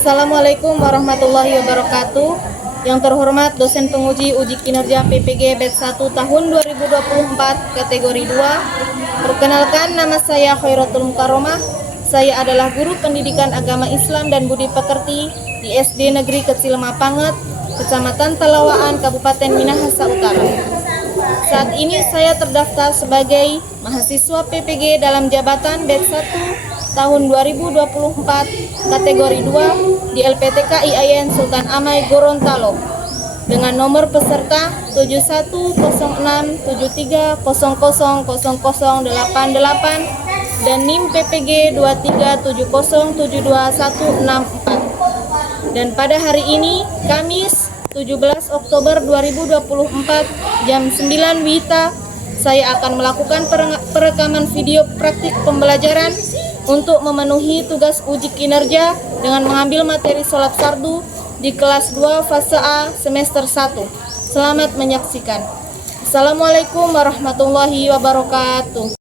Assalamualaikum warahmatullahi wabarakatuh. Yang terhormat dosen penguji uji kinerja PPG Batch 1 tahun 2024 kategori 2. Perkenalkan, nama saya Khairatul Mukaromah. Saya adalah guru pendidikan agama Islam dan budi pekerti di SD Negeri Kecil Mapanget, Kecamatan Talawaan, Kabupaten Minahasa Utara. Saat ini saya terdaftar sebagai mahasiswa PPG dalam jabatan Batch 1 tahun 2024 kategori 2 di LPTK IAIN Sultan Amai Gorontalo dengan nomor peserta 710673000088 dan NIM PPG 237072164. Dan pada hari ini, Kamis 17 Oktober 2024 jam 9 WITA, saya akan melakukan perekaman video praktik pembelajaran untuk memenuhi tugas uji kinerja dengan mengambil materi sholat fardu di kelas 2 fase A semester 1. Selamat menyaksikan. Assalamualaikum warahmatullahi wabarakatuh.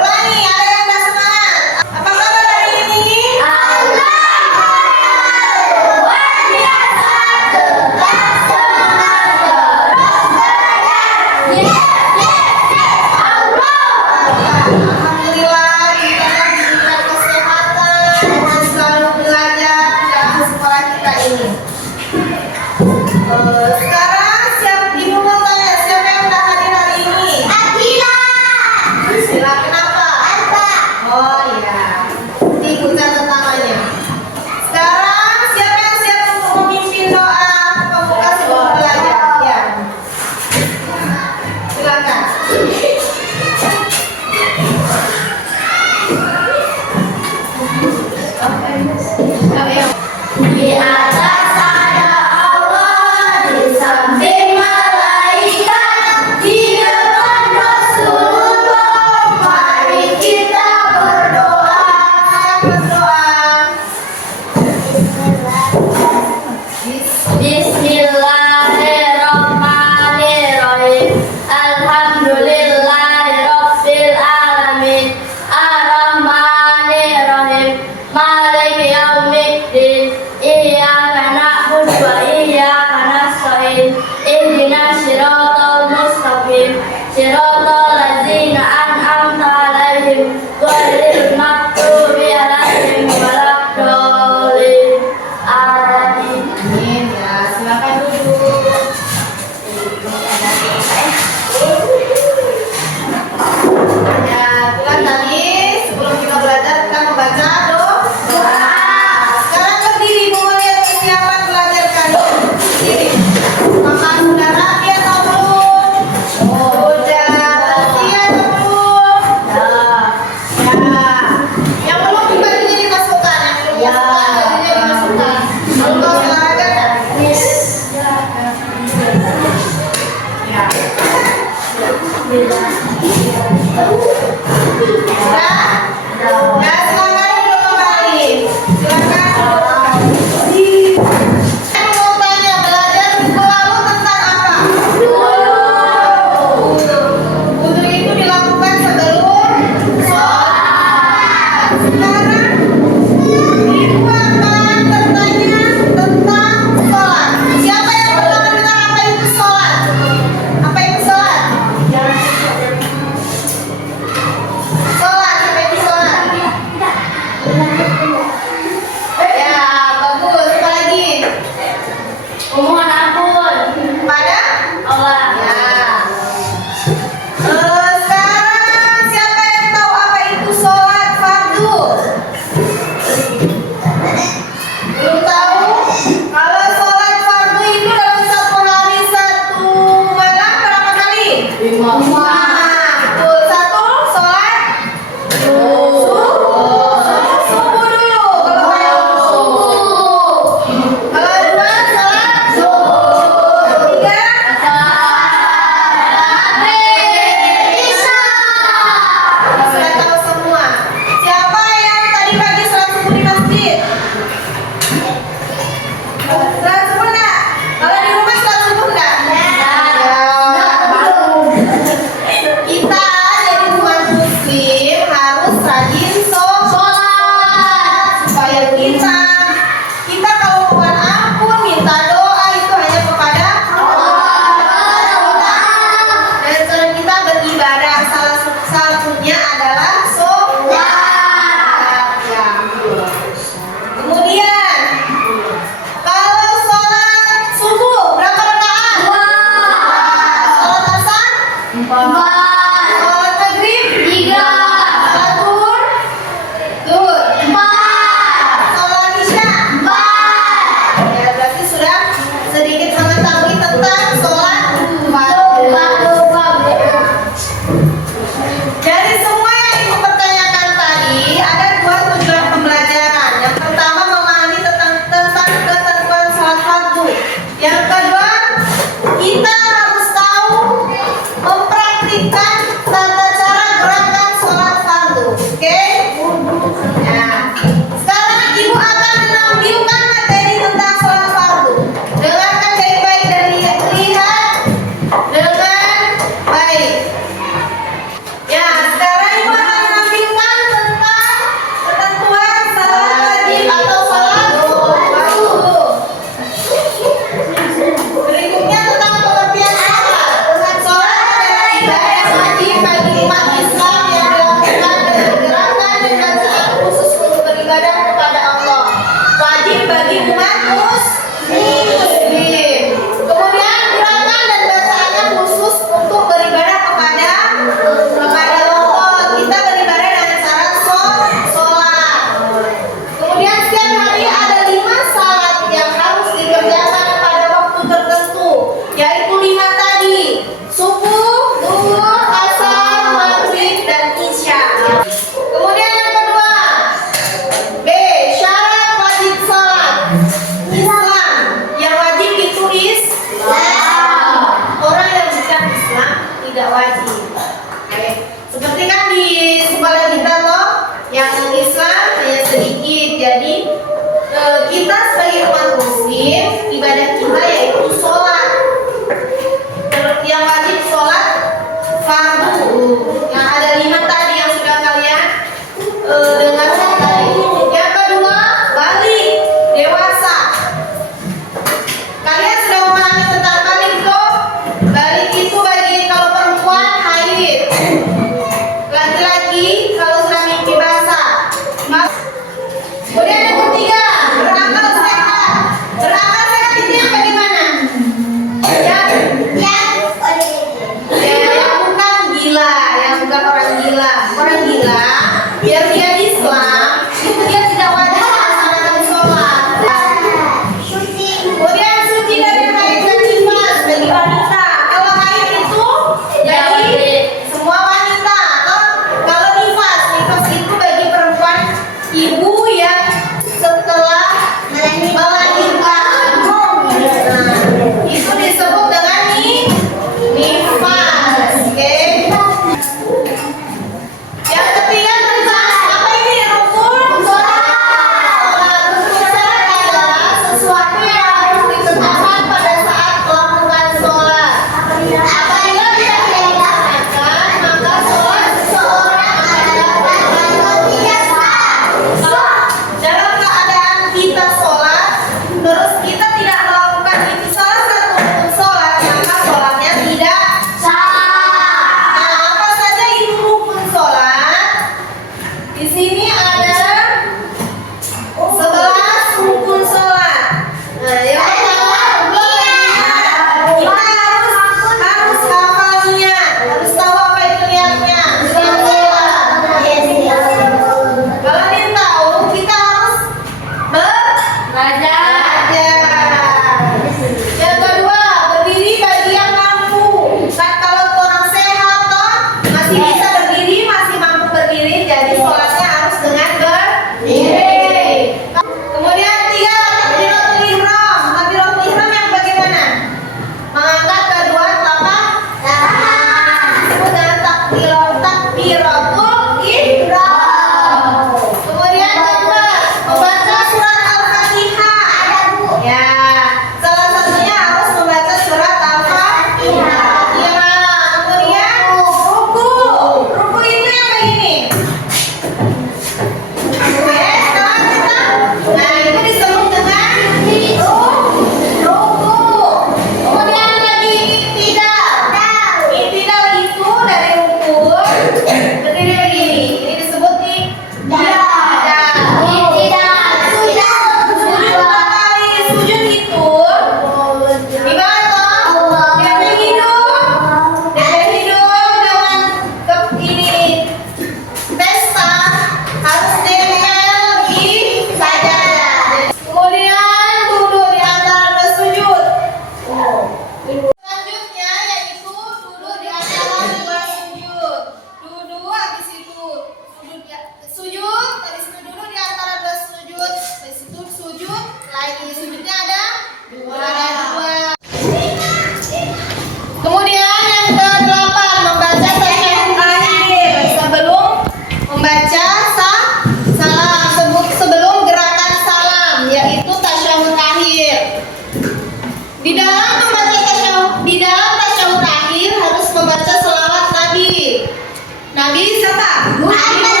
siapa? Muhammad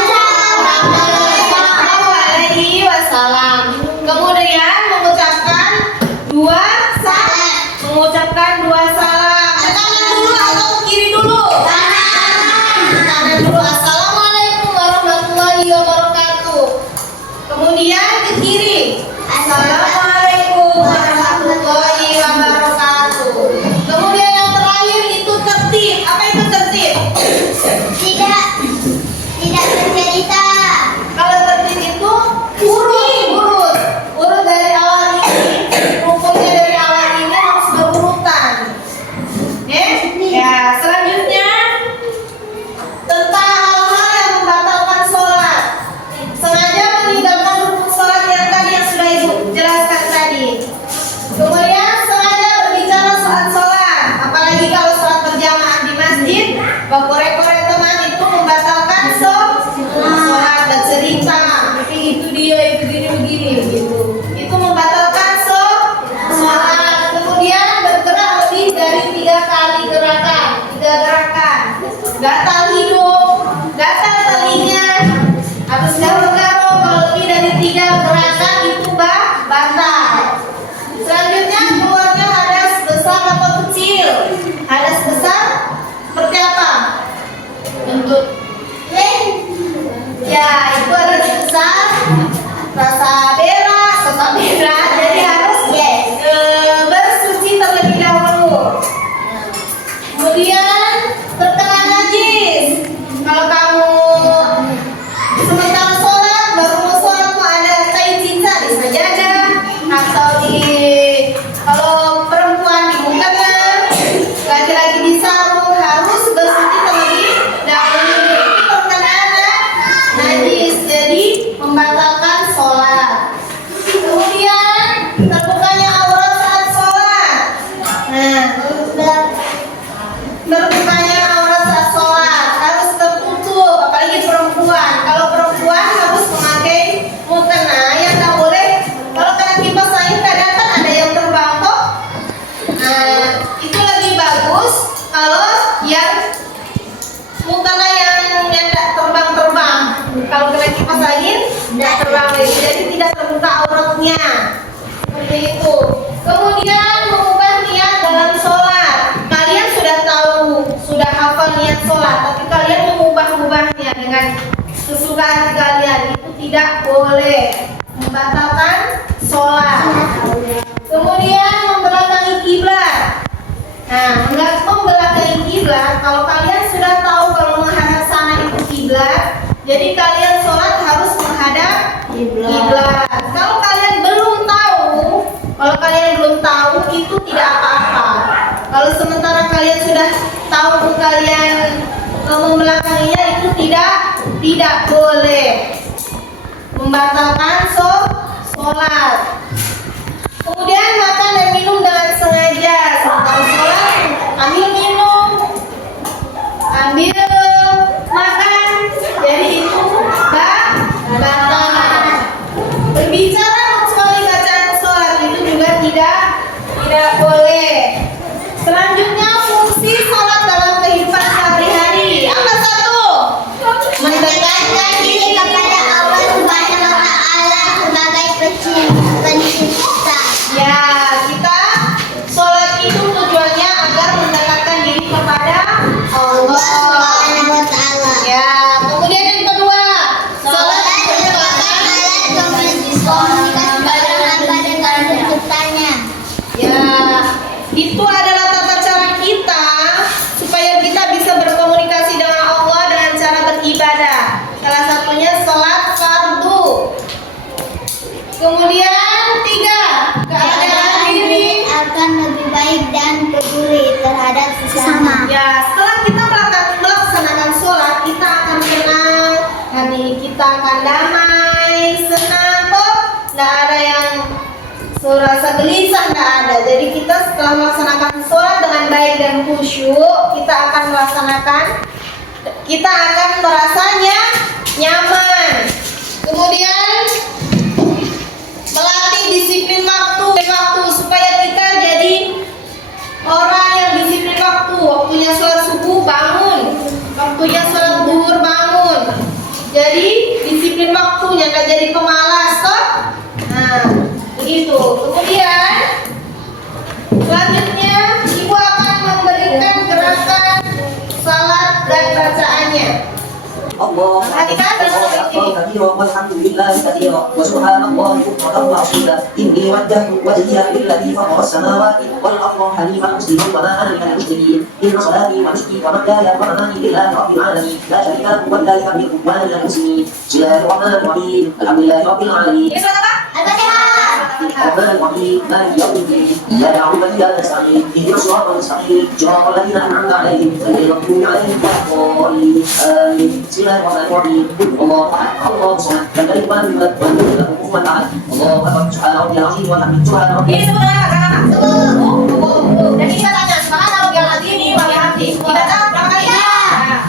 sallallahu alaihi wasallam. Kemudian mengucapkan dua salam. Mengucapkan dua salam. Ke kanan dulu atau ke kiri dulu? Kanan dulu. Assalamualaikum warahmatullahi wabarakatuh. Kemudian ke kiri. Assalamualaikum warahmatullahi wabarakatuh. Kemudian yang terakhir itu tertib. Apa itu tertib? Tidak bercerita. Kalau tertib itu urut dari awal ini, rukunnya dari awal ini harus berurutan. Ya, selanjutnya tentang hal-hal yang membatalkan sholat. Sengaja meninggalkan rukun sholat yang tadi yang sudah ibu jelaskan tadi. Kemudian sengaja berbicara saat sholat, apalagi kalau sholat berjamaah di masjid, korek-korek teman itu membatalkan sholat dan cerita. Itu dia, itu begini gitu. Itu membatalkan sholat. Kemudian bergerak lebih dari 3 kali gerakan, 3 gerakan. Gatal hidung, gatal telinga, habis garuk-garuk kalau lebih dari 3 gerakan itu batal. Selanjutnya keluarnya hadas besar atau kecil. Hadas besar seperti apa? Bentuk ya, itu hadas besar, rasa berak, jadi harus bersuci terlebih dahulu. Kemudian terkena najis. Kalau kamu sementara sholat, baru mau sholat mau ada kain cinta di sajadah atau kalau perempuan di mukanya, laki-laki di sarung, harus bersuci terlebih dahulu. Itu terkena najis, jadi membatalkan sholat. Kemudian terbukanya aurat saat sholat. Terbukanya aurat saat sholat harus tertutup, apalagi perempuan. Kalau perempuan harus memakai mukena, yang nggak boleh. Kalau kena kipas angin kadang kan ada yang terbang toh. Itu lebih bagus kalau yang mukena yang tidak terbang-terbang. Kalau kena kipas angin tidak terbang lagi, jadi tidak terbuka auratnya. Seperti itu. Kemudian mengubah niat dalam sholat. Kalian sudah tahu, sudah hafal niat sholat, tapi kalian mengubah-ubahnya dengan sesuka hati kalian, itu tidak boleh, membatalkan sholat. Kemudian membelakangi kiblat. Membelakangi kiblat, kalau kalian sudah tahu kalau menghadap sana itu kiblat, jadi kalian sholat harus menghadap kiblat. Kalau kalian belum tahu itu tidak apa-apa. Kalau sementara kalian sudah tahu kalian membelakanginya, itu tidak boleh, membatalkan sholat. Kemudian makan dan minum dengan sengaja. Sementara sholat ambil minum, ambil makan, jadi itu batal. Berbicara kecuali bacaan sholat itu juga tidak boleh. Selanjutnya fungsi sholat dalam kehidupan sehari-hari. Apa satu? Mendekatkan diri kepada Allah Subhanahu wa Ta'ala sebagai pencipta. Ya, kita sholat itu tujuannya agar mendekatkan diri kepada Allah Allah. Subhanahu wa Ta'ala. Ya, kemudian yang kedua, sholat merupakan alat komunikasi hamba dengan penciptanya. ya, itu adalah tata cara kita supaya kita bisa berkomunikasi dengan Allah dengan cara beribadah. Salah satunya sholat fardu. Kemudian 3, keadaan diri. Akan lebih baik dan peduli terhadap sesama. Ya, setelah kita melaksanakan sholat, kita akan tenang, hati kita akan damai, senang, toh tidak ada yang rasa gelisah, tidak ada. Jadi kita setelah melaksanakan sholat dengan baik dan khusyuk, kita akan merasanya nyaman. Kemudian melatih disiplin waktu supaya kita jadi orang yang disiplin waktu. Waktunya sholat subuh bangun, waktunya sholat duhur bangun. jadi pemalas toh. Nah, begitu. Kemudian selanjutnya ibu akan memberikan gerakan salat dan bacaannya. Allah كثيرا والحمد لله كثيرا وسبحان الله بكرة وأصيلا إني وجهت وجهي للذي فطر السماوات والأرض حنيفا مسلما وما أنا من المشركين إن صلاتي ونسكي ومحياي ومماتي لله رب العالمين لا شريك له وذلك أمرت وأنا من المسلمين بسم الله الرحمن الرحيم الحمد لله رب العالمين الرحمن الرحيم مالك يوم الدين إياك نعبد وإياك نستعين اهدنا الصراط المستقيم صراط الذين أنعمت عليهم غير المغضوب عليهم ولا الضالين آمين بسم الله الرحمن الرحيم الله أحد الله الصمد لم يلد ولم يولد ولم يكن له كفوا أحد الله أكبر سبحان ربي العظيم وبحمده سبحان ربي Ini sebenarnya kata-kata. Dan kita tanya sekarang kalau yang lagi ini wali hati. Kita berapa kali ya?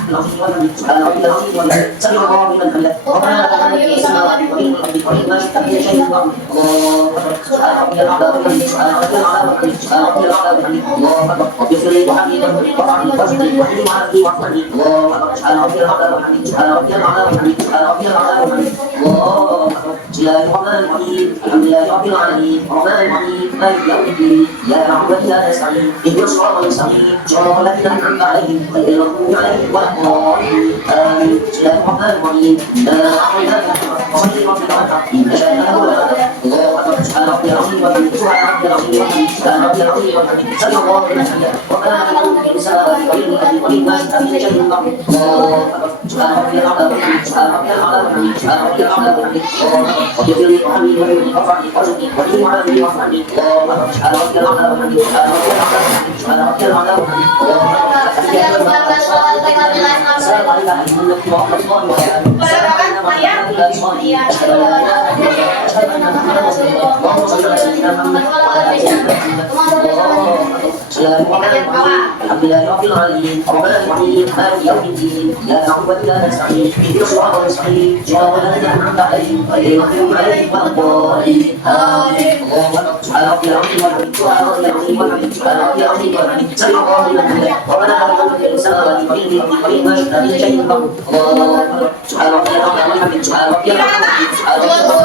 العظيم وبحمده سبحان ربي العظيم وبحمده سمع الله لمن حمده ربنا لك الحمد في السماوات وفي الأرض وفي ما شئت من شيء بعد الله أكبر سبحان ربي الأعلى وبحمده سبحان ربي الأعلى وبحمده سبحان ربي الأعلى وبحمده الله أكبر رب اغفر لي وحمدي وارحمني وارزقني واهدني وعافني واغفرني الله أكبر سبحان ربي الأعلى وبحمده سبحان ربي الأعلى وبحمده سبحان ربي الأعلى وبحمده الله أكبر بسم الله الرحمن الرحيم الحمد لله رب العالمين الرحمن الرحيم مالك يوم الدين إياك نعبد وإياك نستعين اهدنا الصراط المستقيم صراط الذين أنعمت عليهم غير المغضوب عليهم ولا الضالين آمين بسم الله الرحمن الرحيم لا أعلم وصل ربك وانحر إن شاء الله الله أكبر سبحان ربي العظيم وبحمده سبحان ربي العظيم وبحمده سبحان ربي العظيم وبحمده سبح الله لمن حمده ربنا لك الحمد في السماوات وفي الأرض وفي ما شئت من شيء بعد الله أكبر سبحان ربي الأعلى وبحمده سبحان ربي الأعلى وبحمده سبحان ربي الأعلى وبحمده الله أكبر رب اغفر لي وارحمني واهدني وارفعني وارزقني واهدني وعافني واغفرني الله أكبر سبحان ربي الأعلى وبحمده سبحان ربي الأعلى وبحمده سبحان ربي الأعلى وبحمده الله أكبر السلام عليكم ورحمة الله وبركاته اللهم صل على سيدنا محمد وعلى آل سيدنا محمد الحمد لله رب العالمين الرحمن الرحيم مالك يوم الدين إياك نعبد وإياك نستعين اهدنا الصراط المستقيم صراط الذين أنعمت عليهم غير المغضوب عليهم ولا الضالين آمين الله أكبر سبحان ربي العظيم وبحمده سبحان ربي العظيم وبحمده سبحان ربي العظيم وبحمده سمع الله لمن حمده ربنا لك الحمد في السماوات وفي الأرض وفي ما شئت من شيء بعد الله أكبر سبحان ربي العظيم وبحمده سبحان ربي العظيم سبحان ربي العظيم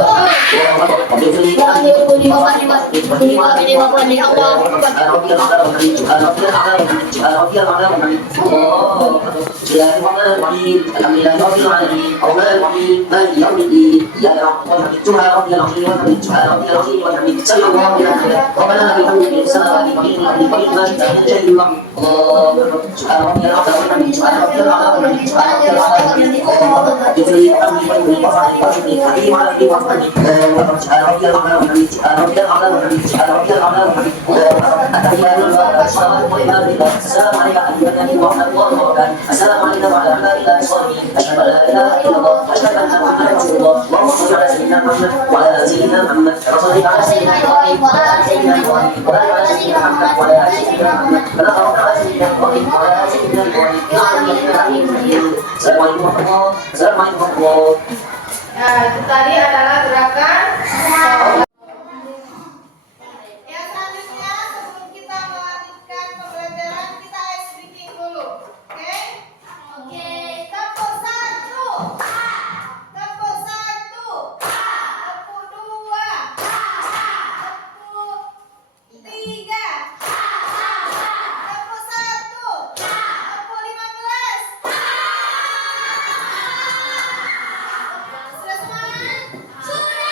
رب اغفر لي وارحمني واهدني وعافني واغفرني الله أكبر سبحان ربي الأعلى وبحمده سبحان ربي الأعلى وبحمده سبحان ربي الأعلى وبحمده الله أكبر بسم الله الرحمن الرحيم الحمد لله رب العالمين الرحمن الرحيم مالك يوم الدين إياك نعبد وبحمده سبحان ربي العظيم وبحمده سبحان ربي العظيم وبحمده سمع الله لمن حمده ربنا لك الحمد في السماوات وفي الأرض وفي ما شئت من شيء بعد الله أكبر سبحان ربي الأعلى وبحمده سبحان ربي الأعلى وبحمده سبحان ربي الأعلى وبحمده الله اغفر لي وارحمني واهدني وارزقني واهدني وعافني واغفرني الله أكبر سبحان ربي الأعلى وبحمده سبحان ربي الأعلى وبحمده سبحان ربي الأعلى وبحمده الله التحيات لله والصلاة والسلام عليك السلام عليك أيها النبي ورحمة الله وبركاته السلام علينا وعلى عباد الله الصالحين أشهد أن لا إله إلا الله وأشهد أن محمدا رسول الله اللهم صل على سيدنا محمد وعلى آل سيدنا محمد وصل على سيدنا إبراهيم وعلى آل سيدنا إبراهيم وبارك على سيدنا محمد وعلى آل سيدنا محمد كما باركت على سيدنا إبراهيم وعلى آل سيدنا إبراهيم إنك حميد مجيد السلام عليكم ورحمة الله السلام عليكم ورحمة الله. Nah, itu tadi adalah gerakan sholat. Yang selanjutnya sebelum kita melanjutkan pembelajaran kita ice breathing dulu, oke? Oke. Tempo 1, tempo 1, tempo 2, tempo 3, tempo 1, tempo 15. Sudah semangat? Sudah.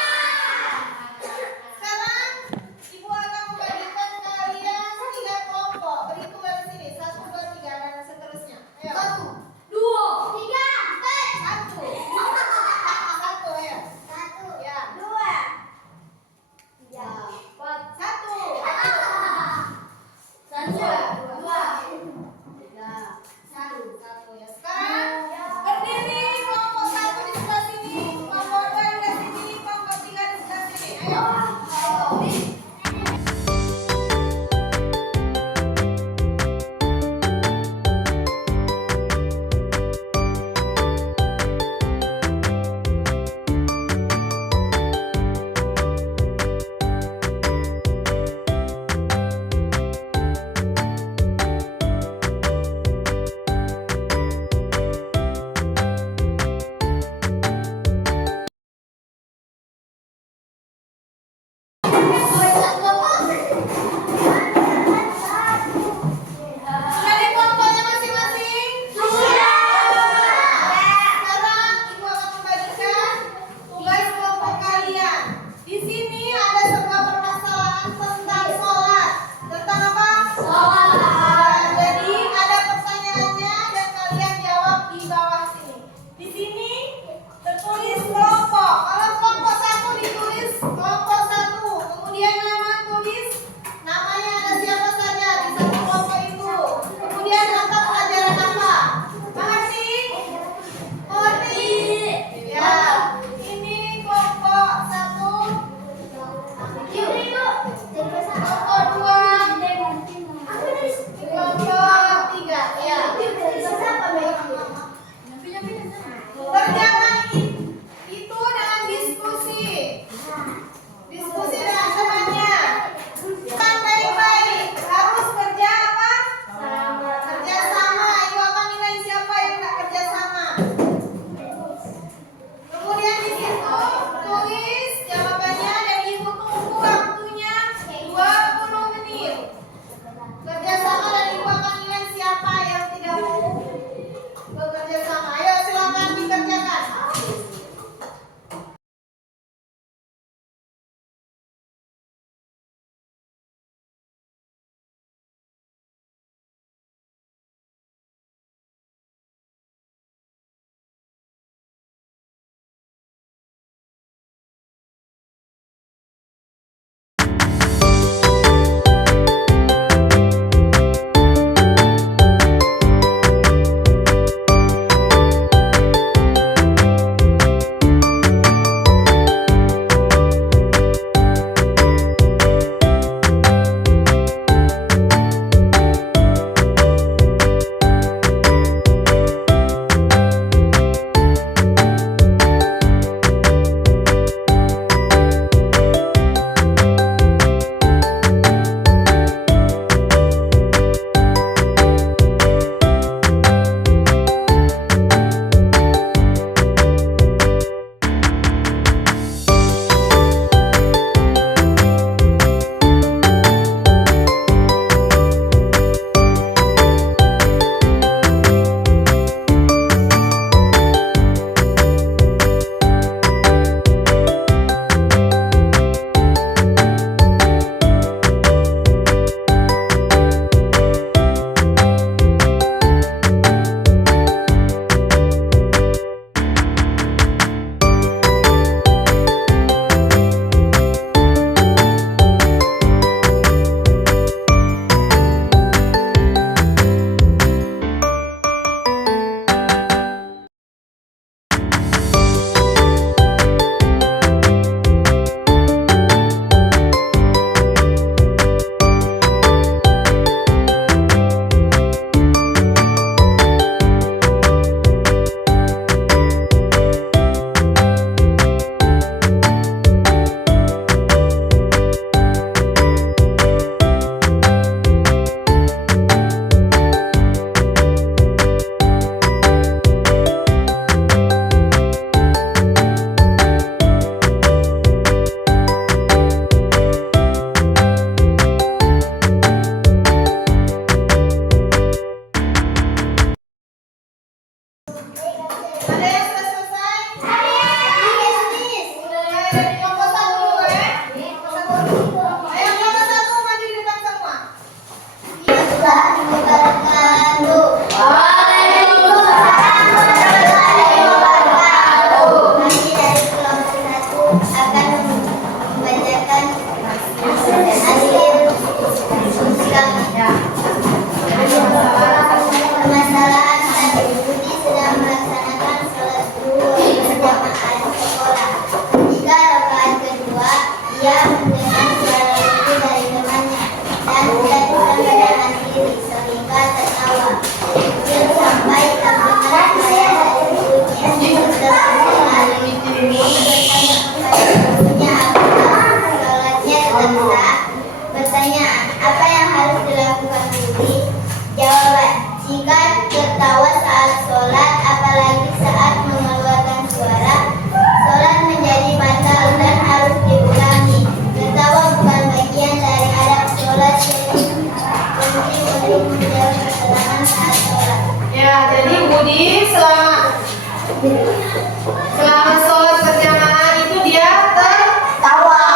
Selama sholat berjamaah itu dia tertawa.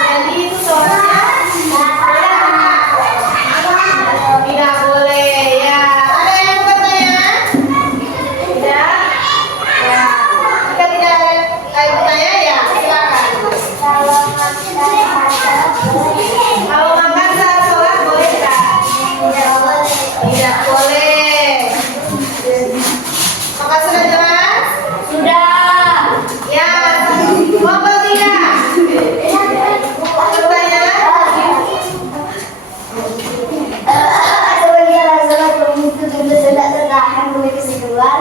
Jadi itu sholatnya tidak boleh ya. Ada yang mau bertanya? Tidak? Ya. Jika tidak ada yang bertanya ya silakan. Kalau makan saat sholat boleh tidak? Tidak boleh. Maka sudah jelas? Sudah. Ya. Mau atau tidak? Pertanyaan? Sebagai salat itu tentu tidak tertahan boleh kesimpulan.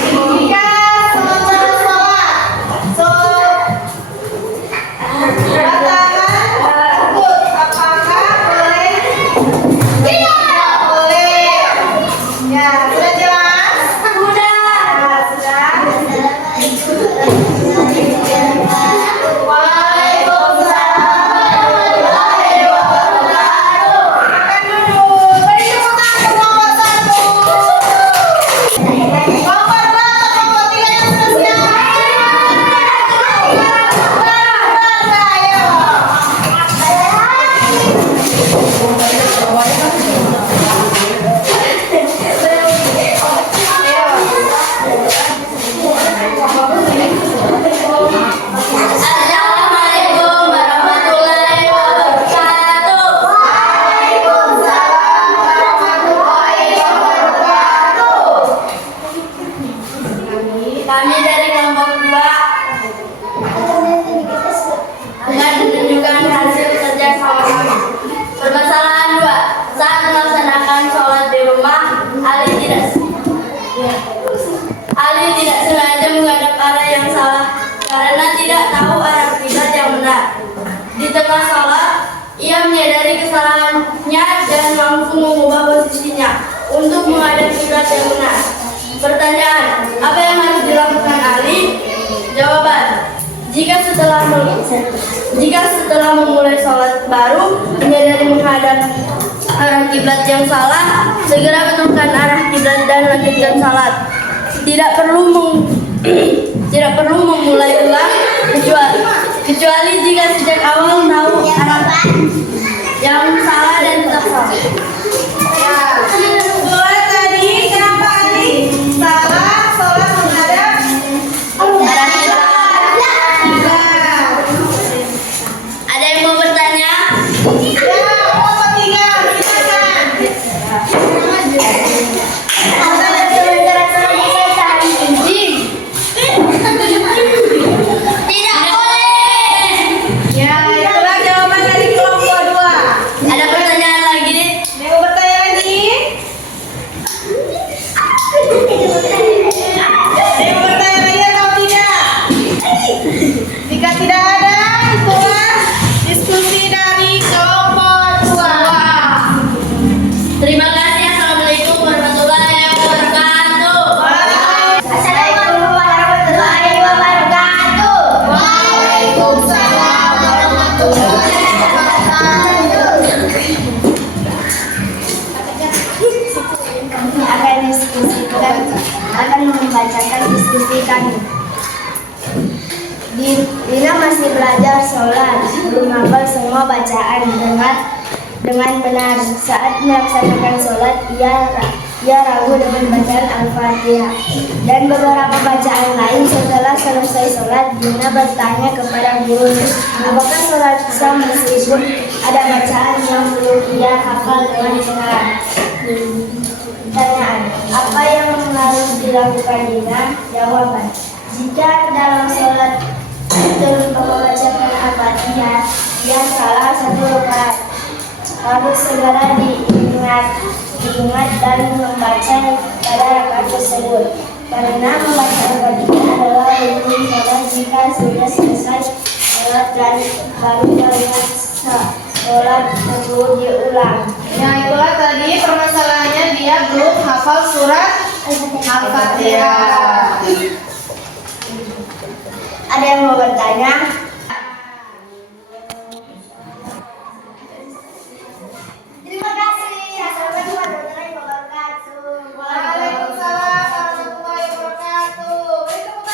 Jika selama sholat batalkan ikut, apakah boleh? Tidak boleh. Ya, sudah jelas? Sudah. Ya, sudah. Makan dulu. Beri tepuk tangan untuk nomor 1. Nomor berapa? Nomor 3 yang sudah siap? Assalamualaikum warahmatullahi wabarakatuh. Waalaikumsalam warahmatullahi wabarakatuh. Kami dari kelompok 2 akan menunjukkan hasil kerjasama kami. Permasalahan 2. Saat melaksanakan sholat di rumah, Ali tidak sengaja menghadap arah yang salah karena tidak tahu arah kiblat yang benar. Di tengah sholat, ia menyadari kesalahannya dan langsung mengubah posisinya untuk menghadap kiblat yang benar. Pertanyaan, apa yang harus dilakukan Ali? Jawaban, jika setelah memulai sholat baru menyadari menghadap arah kiblat yang salah, segera betulkan arah kiblat dan lanjutkan sholat. Tidak perlu memulai ulang kecuali jika sejak awal tahu arah yang salah dan tetap salah. Ya. Sholat tadi kenapa Ali salah sholat menghadap Arah kiblat. kiblat? Ada yang mau bertanya? Ya, nomor 3 silakan. Tidak boleh. Ya, itulah jawaban dari kelompok 2. Ada pertanyaan lagi? Mau bertanya lagi? Mau bertanya lagi atau tidak? Jika tidak ada, itulah diskusi dari kelompok 2. Terima kasih. Assalamualaikum warahmatullahi wabarakatuh. Assalamualaikum warahmatullahi wabarakatuh. Waalaikumsalam warahmatullahi wabarakatuh. Kami akan diskusikan, akan membacakan diskusi kami. Dina masih belajar sholat, belum hafal semua bacaan dengan benar. Saat melaksanakan sholat, ia ragu dengan bacaan Al-Fatihah dan beberapa bacaan lain. Setelah selesai sholat, Dina bertanya kepada guru, apakah sholat sah meskipun ada bacaan yang belum ia hafal dengan benar? Pertanyaan, apa yang harus dilakukan Dina? Jawaban, jika dalam sholat itu membacakan Al-Fatihah yang salah satu rakaat, harus segera diingat dan membaca pada rakaat tersebut. Karena membaca Al-Fatihah adalah rukun sholat. Jika sudah selesai sholat dan baru melihat sholat tersebut diulang. Ya, itulah tadi permasalahannya dia belum hafal surat Al-Fatihah. Ada yang mau bertanya? Terima kasih. Assalamualaikum warahmatullahi wabarakatuh. Waalaikumsalam warahmatullahi wabarakatuh.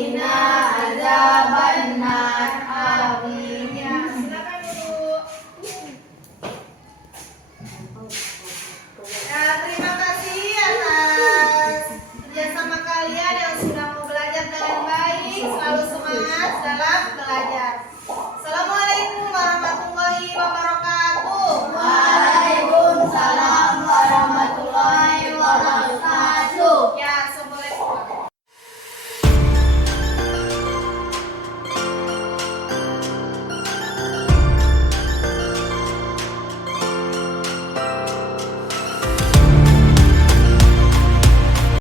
akhina